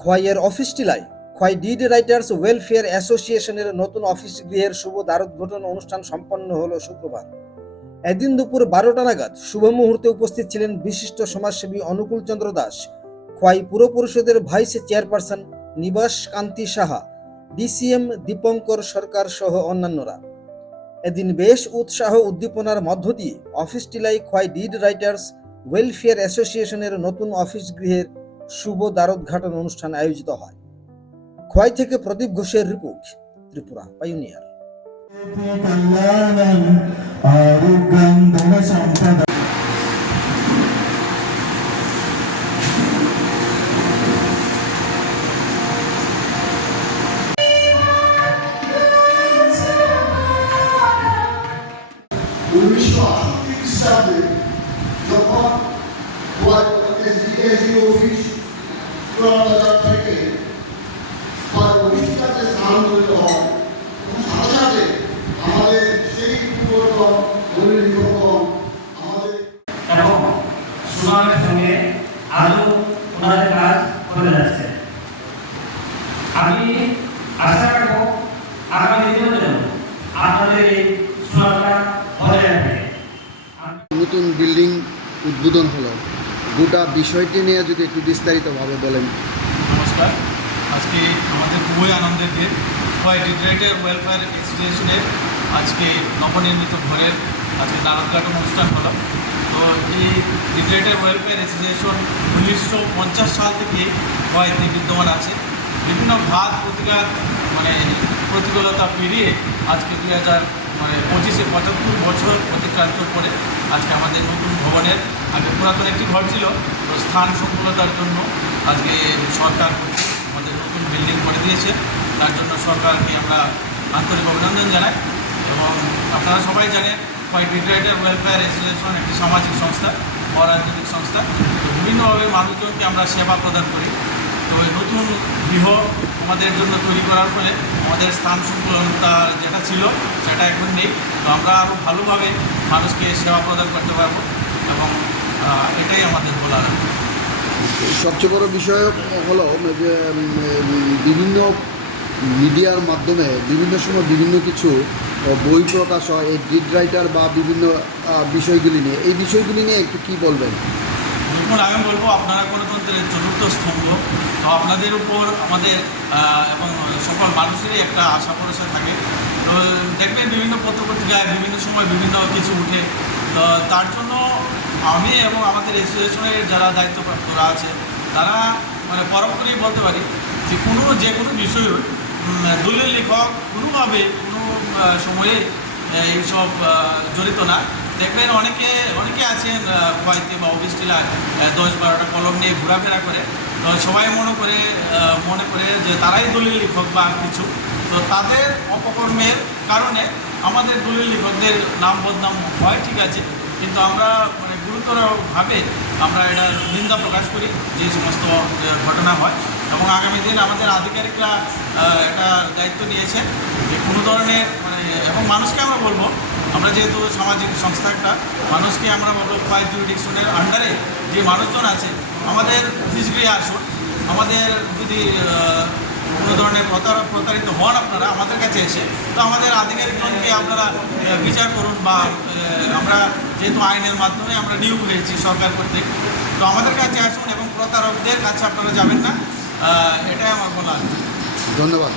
খোয়াইয়ের office টিলায় Khowai deed writers welfare অ্যাসোসিয়েশনের নতুন অফিস গৃহের শুভ দ্বারোদ্ঘাটন অনুষ্ঠান সম্পন্ন হলো শুক্রবার। এদিন দুপুর বারোটা নাগাদ শুভ মুহূর্তে উপস্থিত ছিলেন বিশিষ্ট সমাজসেবী অনুকূল চন্দ্র দাস, খোয়াই পুর পরিষদের vice chairperson Nibas Kanti Saha, DCM Dipankar Sarkar সহ অন্যান্যরা। এদিন বেশ উৎসাহ উদ্দীপনার মধ্য দিয়ে অফিস টিলাই খোয়াই ডিড রাইটার্স ওয়েলফেয়ার অ্যাসোসিয়েশনের নতুন অফিস গৃহের শুভ দ্বারোদ্ঘাটন অনুষ্ঠান আয়োজিত হয়। খোয়াই থেকে প্রদীপ ঘোষের রিপোর্ট, ত্রিপুরা পাইনিয়ার উনিশশো আটত্রিশ সালে যখন অফিস পুরান বাজার থেকে তার অফিসটাতে স্থানান্তরিত হয় এবং সাথে সাথে আমাদের সেই পুরাতন দলিল আমাদের এবং সুনামের সঙ্গে আজও ওনাদের কাজ করে যাচ্ছে। আমি আশা রাখব আগামী দিনেও যেন আপনাদের এই সুনামটা বজায় রাখবে নতুন বিল্ডিং উদ্বোধন হলো। গোটা বিষয়টি নিয়ে যদি একটু বিস্তারিতভাবে বলেন। নমস্কার। আজকে আমাদের খুবই আনন্দের দিন। হয় ডিগ্রেটেড ওয়েলফেয়ার অ্যাসোসিয়েশনের আজকে নবনির্মিত ঘরের আজকে নারদঘাটন অনুষ্ঠান হলো। তো এই ডিগ্রেটেড ওয়েলফেয়ার অ্যাসোসিয়েশন উনিশশো পঞ্চাশ সাল থেকে হয়তে বিদ্যমান আছে। বিভিন্ন ঘাত প্রতিঘাত মানে প্রতিকূলতা পেরিয়ে আজকে দুই হাজার মানে পঁচিশে পঁচাত্তর বছর অতিক্রান্ত করে আজকে আমাদের নতুন ভবনের আগে পুরাতন একটি ঘর ছিল, তো স্থান সংকুলতার জন্য আজকে সরকার আমাদের নতুন বিল্ডিং করে দিয়েছে। তার জন্য সরকারকে আমরা আন্তরিক অভিনন্দন জানাই এবং আপনারা সবাই জানেন হোয়াইট রিটায়ার্ডের ওয়েলফেয়ার অ্যাসোসিয়েশন একটি সামাজিক সংস্থা, অরাজনৈতিক সংস্থা। বিভিন্নভাবে মানুষজনকে আমরা সেবা প্রদান করি। এই নতুন গৃহ আমাদের জন্য তৈরি করার ফলে আমাদের স্থান সংকুলতা যেটা ছিল সেটা এখন নেই। তো আমরা আরও ভালোভাবে মানুষকে সেবা প্রদান করতে পারব এবং এটাই আমাদের বলার সবচেয়ে বড় বিষয় হলো যে বিভিন্ন মিডিয়ার মাধ্যমে বিভিন্ন সময় বিভিন্ন কিছু বই প্রকাশ হয় এই ডিড রাইটার বা বিভিন্ন বিষয়গুলি নিয়ে। এই বিষয়গুলি নিয়ে একটু কী বলবেন? দেখুন আমি বলব আপনারা গণতন্ত্রের চতুর্থ স্তম্ভ। আপনাদের উপর আমাদের এবং সকল মানুষেরই একটা আশা ভরসা থাকে। তো দেখবেন বিভিন্ন পত্রপত্রিকায় বিভিন্ন সময় বিভিন্ন কিছু উঠে। তো তার জন্য আমি এবং আমাদের অ্যাসোসিয়েশনের যারা দায়িত্বপ্রাপ্তরা আছে তারা মানে পরোক্ষরেই বলতে পারি যে কোনো যে কোনো বিষয় হোক, উম, দলিল লেখক কোনোভাবে কোনো সময়ে এইসব জড়িত না। দেখবেন অনেকে অনেকে আছেন বাড়িতে বা অফিস টিলায় দশ বারোটা কলম নিয়ে ঘোরাফেরা করে। তো সবাই মনে করে মনে করে যে তারাই দলিল লেখক বা কিছু। তো তাদের অপকর্মের কারণে আমাদের দলিল লেখকদের নাম বদনাম হয়, ঠিক আছে? কিন্তু আমরা মানে গুরুতরভাবে আমরা এটা নিন্দা প্রকাশ করি যে সমস্ত ঘটনা হয়। এবং আগামী দিন আমাদের আধিকারিকরা একটা দায়িত্ব নিয়েছে যে কোনো ধরনের মানে এবং মানুষকে আমরা বলব আমরা যেহেতু সামাজিক সংস্থা একটা, মানুষকে আমরা ফায়ার জুরিডিকশনের আন্ডারে যে মানুষজন আছে, আমাদের গৃহে আসুন, আমাদের যদি কোনো ধরনের প্রতার- প্রতারিত হন আপনারা আমাদের কাছে এসে, তো আমাদের আধিকারিকগণকে আপনারা বিচার করুন বা আমরা যেহেতু আইনের মাধ্যমে আমরা নিয়োগ হয়েছি সরকার কর্তৃক, তো আমাদের কাছে আসুন এবং প্রতারকদের কাছে আপনারা যাবেন না এটাই আমার বলা ধন্যবাদ।